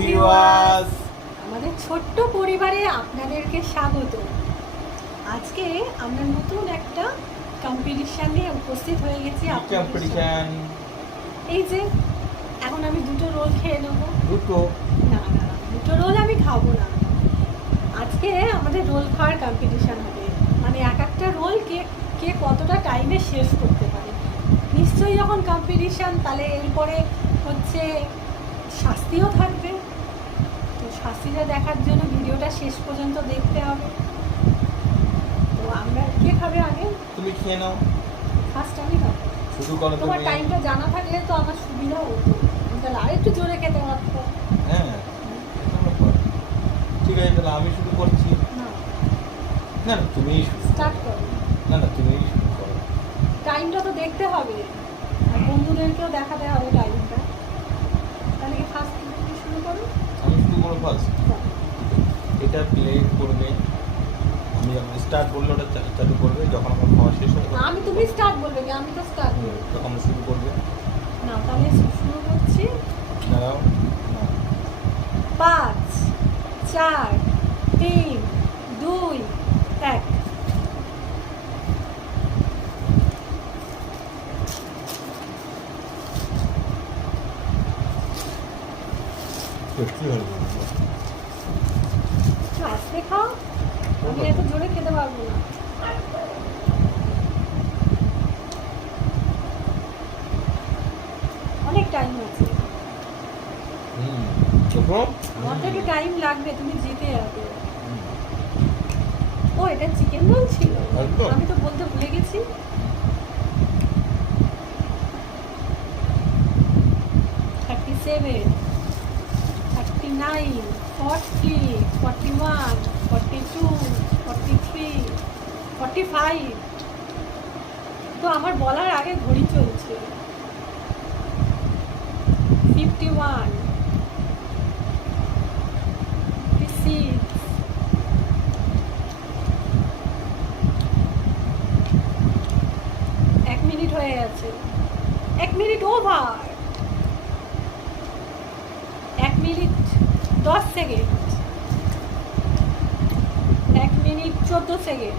Viewers, আমাদের ছোট্ট পরিবারে আপনাদেরকে স্বাগত। আজকে আমরা নতুন একটা কম্পিটিশন নিয়ে উপস্থিত হয়ে গেছি আপনাদের কম্পিটিশন। এই যে এখন আমি দুটো রোল খেয়ে নেবো। দুটো না না না, দুটো রোল আমি খাবো না। আজকে আমাদের রোল খাওয়ার কম্পিটিশন হবে, মানে এক একটা রোল কে কে কতটা টাইমে শেষ করতে পারে। নিশ্চয়ই যখন কম্পিটিশন, তাহলে এরপরে হচ্ছে শাস্তিও থাকবে। তো শাস্তিটা দেখার জন্য ভিডিওটা শেষ পর্যন্ত দেখতে হবে। তো আমরা কে খাবে আগে? তুমি খেয়ে নাও। ফার্স্ট আমি খাবো। শুরু করো তোমার তুমি। টাইমটা জানা থাকলে তো আমার সুবিধা হতো, আমি তাহলে আরেকটু জোরে খেতে পারতাম। হ্যাঁ, ঠিক আছে, তাহলে আমি শুরু করছি। না, না না, তুমিই শুরু স্টার্ট করো। করো। না না, তুমিই শুরু করো। টাইমটা তো দেখতে হবে, আর বন্ধুদেরকেও দেখাতে হবে টাইমটা। তাহলে কি ফার্স্ট তুমি শুরু করো। আমি শুরু করবো ফার্স্ট। এটা প্লে করবে, আমি যখন স্টার্ট বললে ওটা চালু করবে, যখন আমার খাওয়া শেষ হবে আমি তুমি স্টার্ট বলবে কি? আমি তো স্টার্ট বলবো। তখন শুরু করবে। না, তাহলে শুরু করছি। দাঁড়াও না, 5 4 3 2 1। কি হলো? আস্তে খাও, আমি এত জোরে খেতে পারবো না। অনেক টাইম আছে, আমার তো একটু টাইম লাগবে, তুমি জিতে যাবে। ও, এটা চিকেন রোল ছিল, একদম। আমি তো বলতে ভুলে গেছি। 37 39 40 41 42 43 45। তো আমার বলার আগে ঘড়ি চলছে। 51 56 1 মিনিট হয়ে গেছে। 1 minute over. 1 minute 10 second. 1 minute 14 second.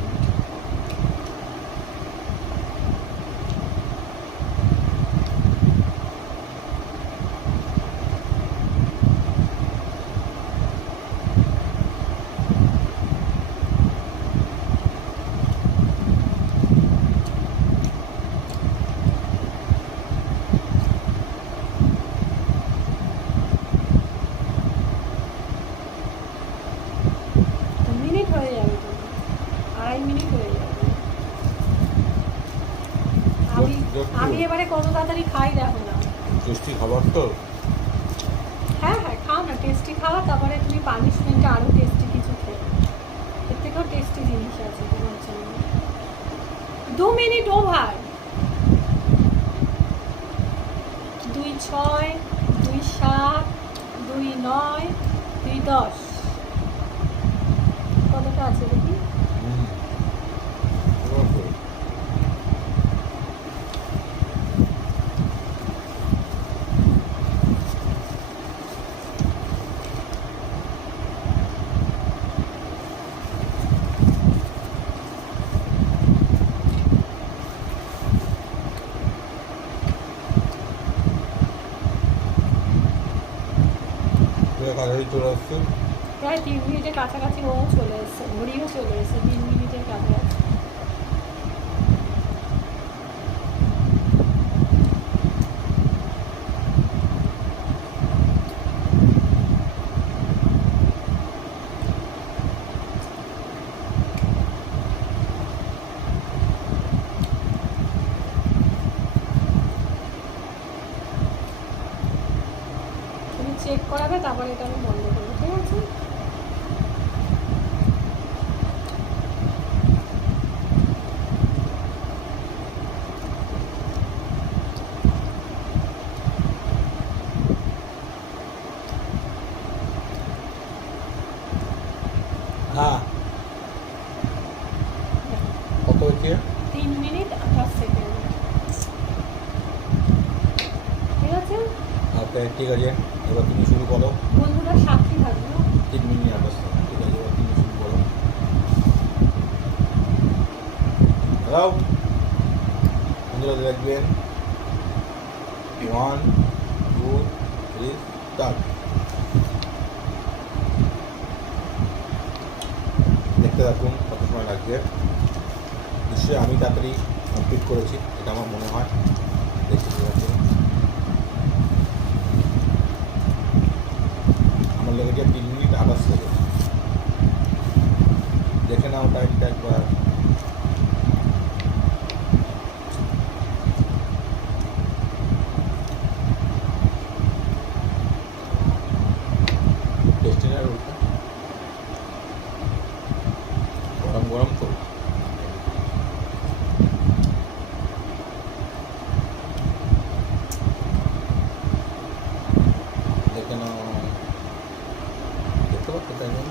Minute হয়ে যাবে তো, 2.5 মিনিট হয়ে যাবে। আমি আমি এবারে কত তাড়াতাড়ি খাই দেখো না। টেস্টি খাবার তো। হ্যাঁ হ্যাঁ, খাও না, টেস্টি খাওয়া। তারপরে তুমি পানিশমেন্টে আরও টেস্টি কিছু খেয়ে, এর থেকেও টেস্টি জিনিস আছে তোমার জন্য। 2 মিনিট ওভার। 2 6 2 7 2 9 2 10। কতটা আছে দেখি? কাছাকাছি চলে আসছে। প্রায় 3 মিনিটের কাছাকাছি ও চলে এসেছে, ঘড়িও চলে এসেছে 3 মিনিটের কাছাকাছি। তুমি চেক করাবে, তারপরে এটা আমি বন্ধ করবো, ঠিক আছে? হ্যাঁ, কত হচ্ছে? 3 মিনিট 28 সেকেন্ড। ঠিক আছে? ওকে, ঠিক আছে। এবার তুমি শুরু করো। বন্ধুরা সাক্ষী থাকবে। 3 মিনিট 28 সেকেন্ড। ঠিক আছে, এবার তুমি শুরু করো। দাও বন্ধুরা দেখবেন 1 2 3 স্টার্ট। দেখতে থাকুন কত সময় লাগছে। নিশ্চয়ই আমি তাড়াতাড়ি কমপ্লিট করেছি, এটা আমার মনে হয়। দেখতে পাচ্ছেন আমার লেগেছে 3 মিনিট 28 সেকেন্ড। দেখে নাও টাইমটা একবার। ডেস্টিনার রোলটা গরম গরম তো। দেখে নাও, দেখতে পাচ্ছ তাই জন্য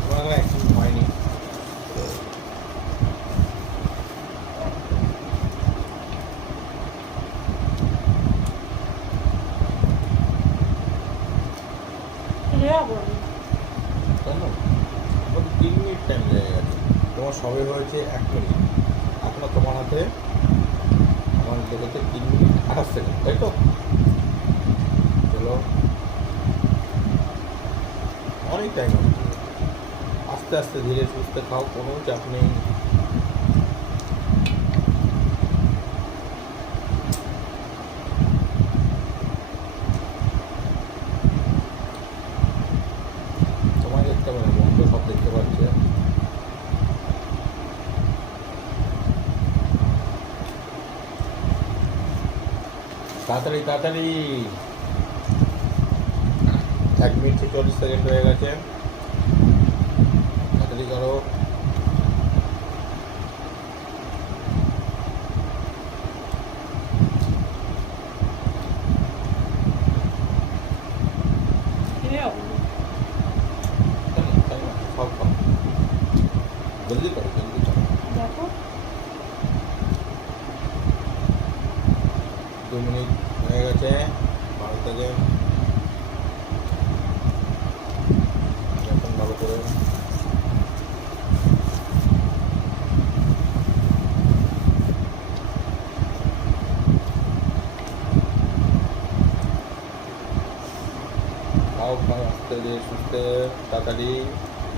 তোমার অ্যাকশন হয়নি। হ্যাঁ বলো। তাই না? আমার 3 মিনিট টাইম লেগে গেছে, তোমার সবে হয়েছে 1 মিনিট। এখনো তোমার হাতে আমার লেগেছে 3 মিনিট 28 সেকেন্ড, তাই তো? চলো, অনেক টাইম আছে। আস্তে আস্তে ধীরে সুস্থে খাও, কোনো চাপ নেই। তোমায় দেখতে পারে, বন্ধ সব দেখতে পাচ্ছে। তাড়াতাড়ি তাড়াতাড়ি। 1 মিনিট 40 সেকেন্ড হয়ে গেছে। তাড়াতাড়ি করো। হ্যাঁ বলো। তাই না? সব খাও, জলদি করো জলদি করো। দেখো 2 মিনিট হয়ে গেছে। 12 সেকেন্ড। এখন ভালো করে খাও খাও, আস্তে ধীরে সুস্থে তাড়াতাড়ি।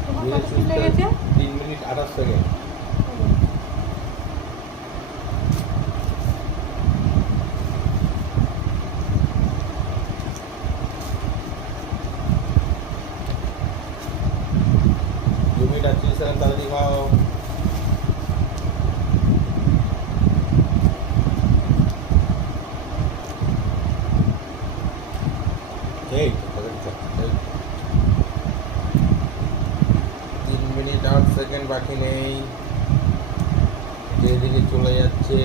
তোমার ধীরে কত কি সুস্থে। লেগেছে? 3 মিনিট 28 সেকেন্ড। দু মিনিট 38 সেকেন্ড, তাড়াতাড়ি খাও। এই তো, তাড়াতাড়ি খাও, এই। 3 মিনিট 8 সেকেন্ড বাকি নেই, ধীরে ধীরে চলে যাচ্ছে।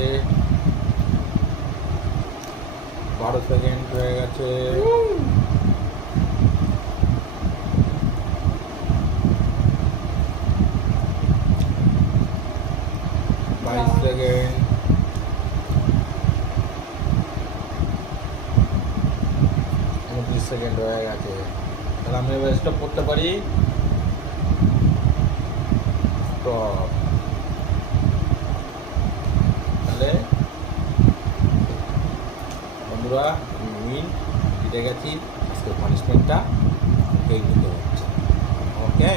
12 সেকেন্ড হয়ে গেছে। হুম। 22 সেকেন্ড। 29 সেকেন্ড হয়ে গেছে। তাহলে আমি এবার স্টপ করতে পারি। স্টপ। তাহলে বন্ধুরা উইন জিতে গেছি। আজকে পানিশমেন্টটা এই নিতে হচ্ছে। ওকে,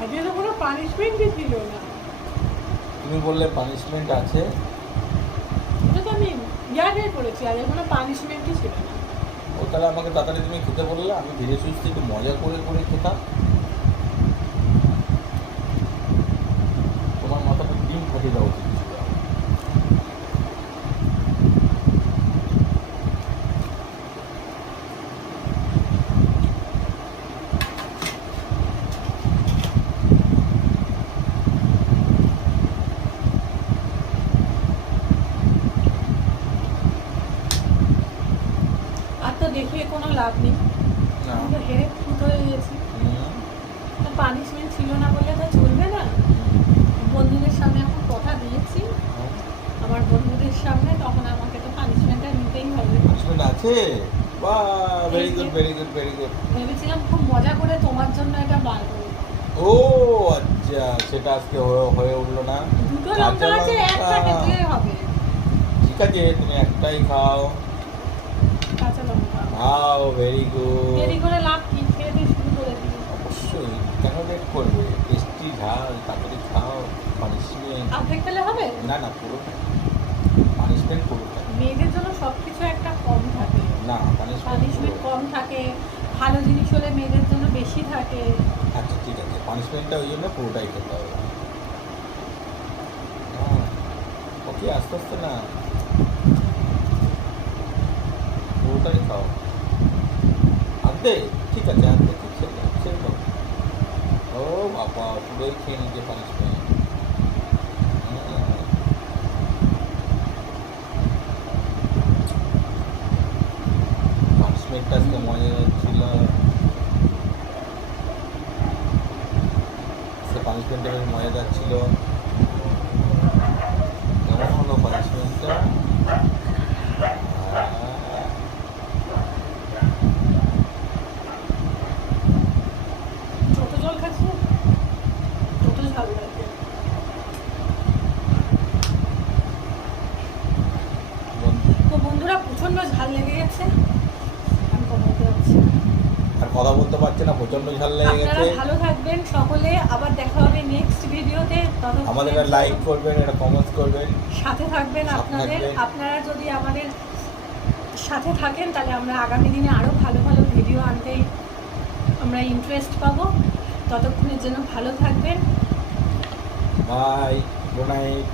আজকে তো কোনো পানিশমেন্টই ছিল না। তুমি বললে পানিশমেন্ট আছে। ওটা তো আমি ইয়ার্ডে করেছি, আজকে কোনো পানিশমেন্টই ছিল না। ও তাহলে আমাকে তাড়াতাড়ি তুমি খেতে বললে, আমি ধীরে সুস্থে একটু মজা করে করে খেতাম। তোমার মাথাটা ডিম ফাটিয়ে দেওয়া উচিত ছিল। আর তো দেখিয়ে কোনো লাভ নেই, না। আমি তো হেরে ফুট হয়ে গেছি। হুম, পানিশমেন্ট ছিল না বলে তো চলবে না। বন্ধুদের সামনে এখন কথা দিয়েছি, হুম। আমার বন্ধুদের ওদের সামনে, তখন আমাকে তো পানিশমেন্টটা নিতেই হবে। পানিশমেন্ট আছে? বাহ, very good very good very good. ভেবেছিলাম খুব মজা করে তোমার জন্য এটা বার করবো। ও আচ্ছা, সেটা আজকে হয়ে উঠলো না। দুটো লঙ্কা আছে, একটা খেতে হবে। ঠিক আছে, তুমি একটাই খাও। কাঁচা লঙ্কা খাও, ভেরি গুড। দেরি করে লাভ কি, খেয়ে দিয়ে শুরু করে দিই। অবশ্যই, কেন লেট করবে? টেস্টি ঝাল, তাড়াতাড়ি খাও। পানিশমেন্ট অর্ধেক খেলে হবে? না না, পুরো পানিশমেন্ট পুরো মেয়েদের জন্য সবকিছু একটা কম থাকে, না, পানিশমেন্ট পানিশমেন্ট কম থাকে, ভালো জিনিস হলে মেয়েদের জন্য বেশি থাকে। আচ্ছা ঠিক আছে, পানিশমেন্টটা ওই জন্য পুরোটাই খেতে হবে। হ্যাঁ, ওকে আস্তে আস্তে না, পুরোটাই খাও। আনতে ঠিক আছে, আনতে ঠিক ছেড়ে দাও। ও বাবা, পুরোই খেয়ে নিতে পানিশমেন্ট। পানিশমেন্টটা আজকে মজা ছিল। সে পানিশমেন্টটা বেশ মজাদার ছিল। কেমন হলো পানিশমেন্টটা? ছোট জল খাচ্ছি, ছোট ঝাল লাগে। তো বন্ধুরা, প্রচন্ড ঝাল লেগে গেছে, আমি কমাতে পারছি না। আর কথা বলতে পারছে না, প্রচন্ড ঝাল লেগে আপনারা গেছে। ভালো থাকবেন সকলে, আবার দেখা হবে নেক্সট ভিডিওতে। আমাদের লাইক করবেন, এটা কমেন্টস করবেন, সাথে থাকবেন। থাকবেন। আপনারা যদি আমাদের সাথে থাকেন, তাহলে আমরা আগামী দিনে আরো ভালো ভালো ভিডিও আনতে আমরা ইন্টারেস্ট পাবো। ততক্ষণের জন্য ভালো থাকবেন। Bye, good night.